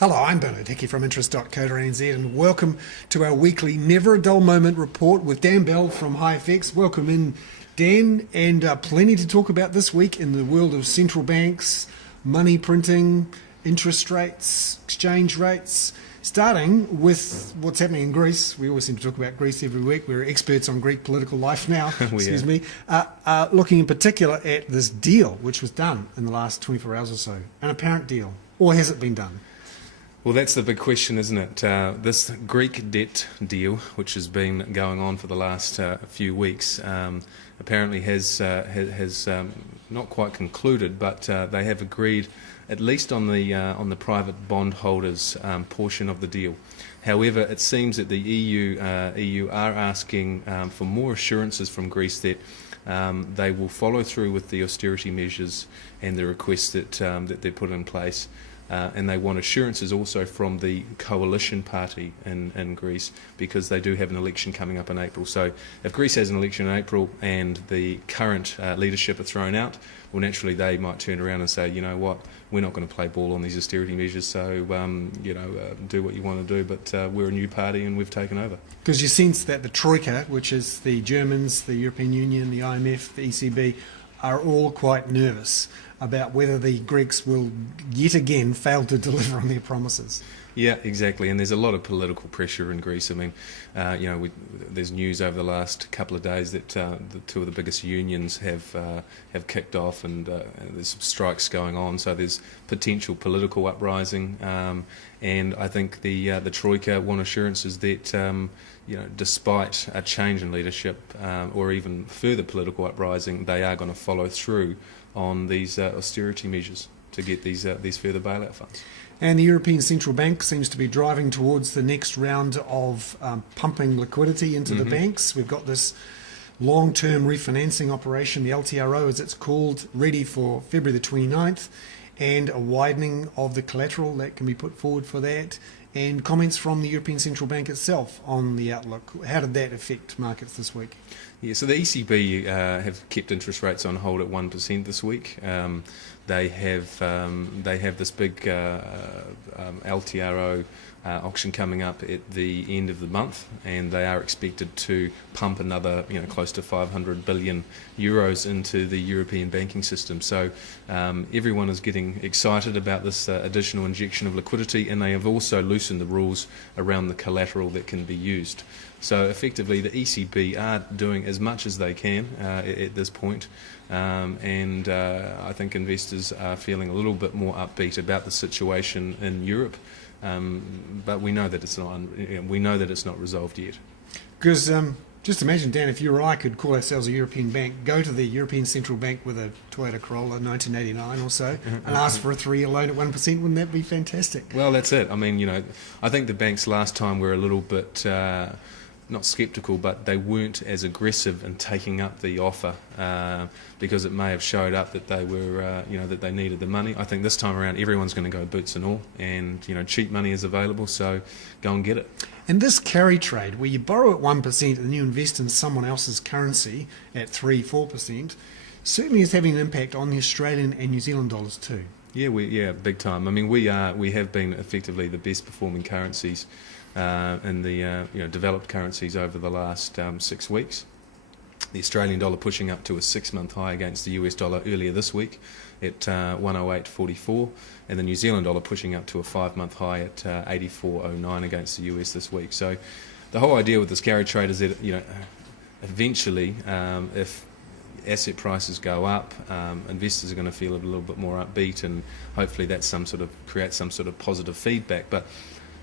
Hello, I'm Bernard Hickey from interest.co.nz and welcome to our weekly Never a Dull Moment report with Dan Bell from HiFX. Welcome in, Dan, and plenty to talk about this week in the world of central banks, money printing, interest rates, exchange rates. Starting with what's happening in Greece. We always seem to talk about Greece every week. We're experts on Greek political life now. Excuse me. Looking in particular at this deal, which was done in the last 24 hours or so. An apparent deal. Or has it been done? Well, that's the big question, isn't it? This Greek debt deal, which has been going on for the last few weeks, apparently has not quite concluded, but they have agreed, at least on the private bondholders portion of the deal. However, it seems that the EU are asking for more assurances from Greece that they will follow through with the austerity measures and the requests that they put in place. And they want assurances also from the coalition party in Greece, because they do have an election coming up in April. So if Greece has an election in April and the current leadership are thrown out, well, naturally they might turn around and say, you know what, we're not going to play ball on these austerity measures, so do what you want to do, but we're a new party and we've taken over. Because you sense that the Troika, which is the Germans, the European Union, the IMF, the ECB, are all quite nervous about whether the Greeks will yet again fail to deliver on their promises. Yeah, exactly, and there's a lot of political pressure in Greece. I mean, there's news over the last couple of days that the two of the biggest unions have kicked off, and there's some strikes going on. So there's potential political uprising, and I think the Troika want assurances that despite a change in leadership or even further political uprising, they are going to follow through on these austerity measures to get these further bailout funds. And the European Central Bank seems to be driving towards the next round of pumping liquidity into the banks. We've got this long-term refinancing operation, the LTRO as it's called, ready for February the 29th, and a widening of the collateral that can be put forward for that, and comments from the European Central Bank itself on the outlook. How did that affect markets this week? Yeah, so the ECB have kept interest rates on hold at 1% this week. They have this big LTRO auction coming up at the end of the month, and they are expected to pump another, close to 500 billion euros into the European banking system. So everyone is getting excited about this additional injection of liquidity, and they have also loosened the rules around the collateral that can be used. So effectively, the ECB are doing as much as they can at this point, and I think investors are feeling a little bit more upbeat about the situation in Europe. But we know that it's not resolved yet. Because just imagine, Dan, if you or I could call ourselves a European bank, go to the European Central Bank with a Toyota Corolla 1989 or so, and ask for a 3-year loan at 1%. Wouldn't that be fantastic? Well, that's it. I mean, I think the banks last time were a little bit not sceptical, but they weren't as aggressive in taking up the offer because it may have showed up that they were, that they needed the money. I think this time around everyone's going to go boots and all, and cheap money is available, so go and get it. And this carry trade, where you borrow at 1% and you invest in someone else's currency at 3-4%, certainly is having an impact on the Australian and New Zealand dollars too. Yeah, big time. I mean, we have been effectively the best performing currencies in the developed currencies over the last 6 weeks. The Australian dollar pushing up to a 6-month high against the US dollar earlier this week at 108.44, and the New Zealand dollar pushing up to a 5-month high at 84.09 against the US this week. So the whole idea with this carry trade is that eventually, if asset prices go up, investors are going to feel a little bit more upbeat, and hopefully that creates some sort of positive feedback. But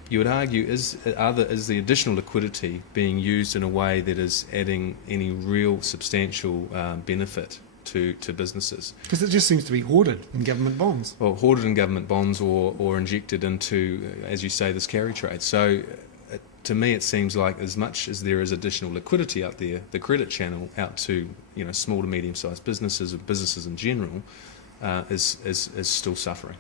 you would argue, is the additional liquidity being used in a way that is adding any real substantial benefit to businesses? Because it just seems to be hoarded in government bonds. Well, hoarded in government bonds or injected into, as you say, this carry trade. So to me it seems like as much as there is additional liquidity out there, the credit channel out to small to medium-sized businesses or businesses in general is still suffering.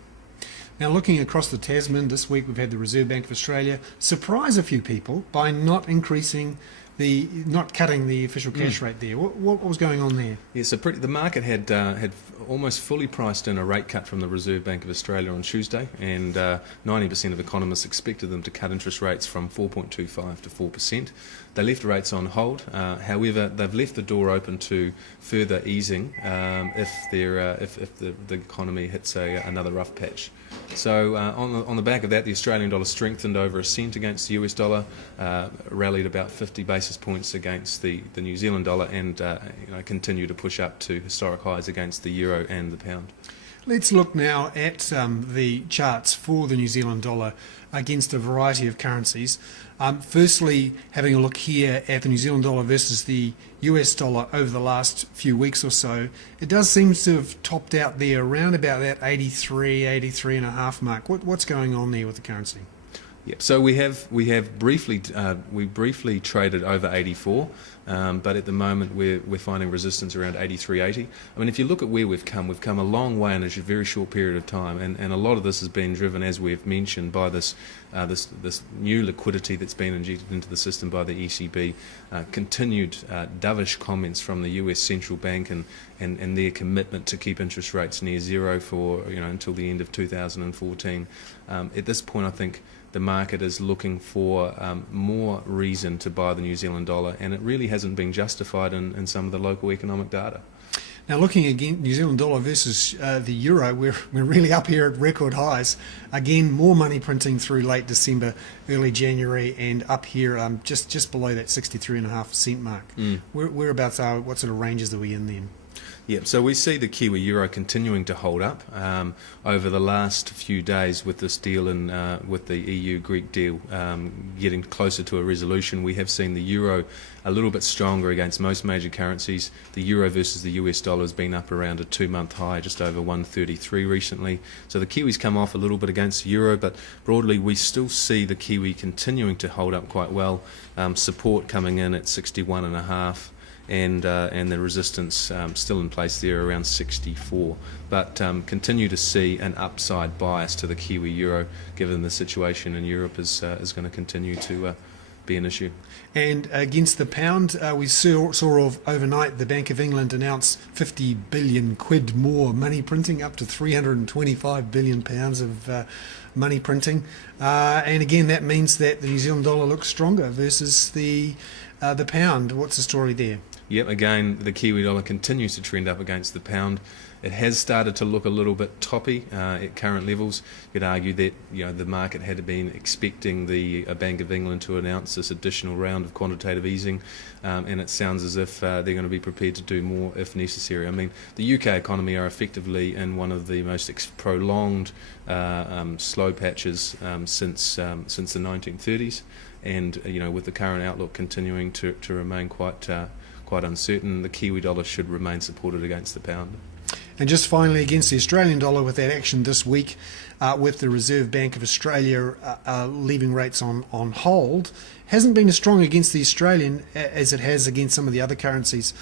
Now, looking across the Tasman, this week we've had the Reserve Bank of Australia surprise a few people by not increasing the not cutting the official cash rate there. What was going on there? Yeah, so the market had almost fully priced in a rate cut from the Reserve Bank of Australia on Tuesday, and 90% of economists expected them to cut interest rates from 4.25 to 4%. They left rates on hold. However, they've left the door open to further easing if the economy hits another rough patch. So on the back of that, the Australian dollar strengthened over a cent against the US dollar, rallied about 50 basis points against the New Zealand dollar, and continued to push up to historic highs against the euro and the pound. Let's look now at the charts for the New Zealand dollar against a variety of currencies. Firstly, having a look here at the New Zealand dollar versus the US dollar over the last few weeks or so, it does seem to have topped out there around about that 83 and a half mark. What's going on there with the currency? Yep. So we briefly traded over 84, but at the moment we're finding resistance around 83.80. I mean, if you look at where we've come a long way in a very short period of time, and a lot of this has been driven, as we've mentioned, by this new liquidity that's been injected into the system by the ECB, continued dovish comments from the US Central Bank, and their commitment to keep interest rates near zero for until the end of 2014. At this point, I think the market is looking for more reason to buy the New Zealand dollar, and it really hasn't been justified in some of the local economic data. Now, looking again, New Zealand dollar versus the euro, we're really up here at record highs. Again, more money printing through late December, early January, and up here just below that 63.5 cent mark. Whereabouts are? What sort of ranges are we in then? Yeah, so we see the Kiwi euro continuing to hold up over the last few days with this deal with the EU Greek deal getting closer to a resolution. We have seen the euro a little bit stronger against most major currencies. The euro versus the US dollar has been up around a 2-month high, just over 133 recently. So the Kiwi's come off a little bit against the euro, but broadly we still see the Kiwi continuing to hold up quite well. Support coming in at 61.5. And the resistance still in place there around 64, but continue to see an upside bias to the Kiwi euro, given the situation in Europe is going to continue to be an issue. And against the pound, we saw overnight the Bank of England announce 50 billion quid more money printing, up to 325 billion pounds of money printing, and again that means that the New Zealand dollar looks stronger versus the pound. What's the story there? Yep, again, the Kiwi dollar continues to trend up against the pound. It has started to look a little bit toppy at current levels. You could argue that the market had been expecting the Bank of England to announce this additional round of quantitative easing, and it sounds as if they're going to be prepared to do more if necessary. I mean, the UK economy are effectively in one of the most prolonged slow patches since the 1930s, and with the current outlook continuing to remain quite uncertain, the Kiwi dollar should remain supported against the pound. And just finally, against the Australian dollar, with that action this week, with the Reserve Bank of Australia leaving rates on hold, hasn't been as strong against the Australian as it has against some of the other currencies.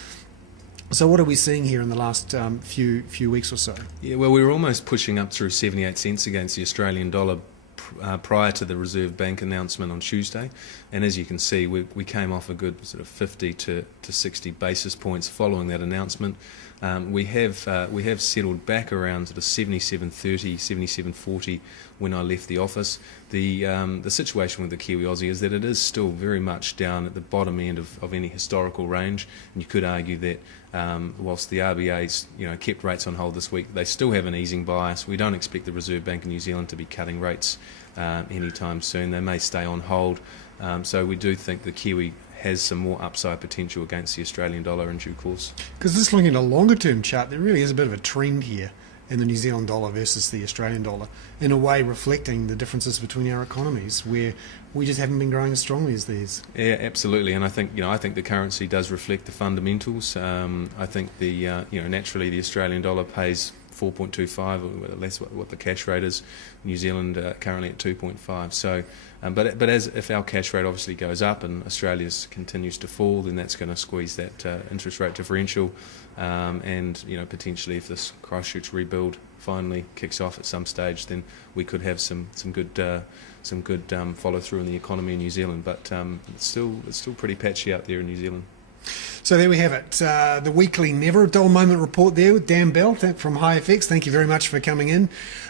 So what are we seeing here in the last few weeks or so? Yeah, well, we were almost pushing up through 78 cents against the Australian dollar prior to the Reserve Bank announcement on Tuesday, and as you can see, we came off a good sort of 50 to 60 basis points following that announcement. We have settled back around sort of 77.30, 77.40 when I left the office. The situation with the Kiwi Aussie is that it is still very much down at the bottom end of any historical range, and you could argue that whilst the RBA's kept rates on hold this week, they still have an easing bias. We don't expect the Reserve Bank of New Zealand to be cutting rates anytime soon. They may stay on hold, so we do think the Kiwi has some more upside potential against the Australian dollar in due course. Because just looking at a longer term chart, there really is a bit of a trend here in the New Zealand dollar versus the Australian dollar, in a way reflecting the differences between our economies, where we just haven't been growing as strongly as these. Yeah, absolutely, and I think the currency does reflect the fundamentals. I think naturally the Australian dollar pays 4.25, that's what the cash rate is. New Zealand currently at 2.5. So, but as if our cash rate obviously goes up and Australia's continues to fall, then that's going to squeeze that interest rate differential, and potentially if this Christchurch rebuild finally kicks off at some stage, then we could have some good follow through in the economy in New Zealand. But it's still pretty patchy out there in New Zealand. So there we have it, the weekly Never a Dull Moment report there with Dan Bell from HiFX. Thank you very much for coming in.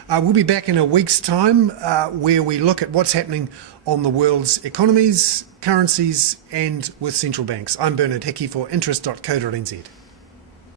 We'll be back in a week's time where we look at what's happening on the world's economies, currencies and with central banks. I'm Bernard Hickey for interest.co.nz.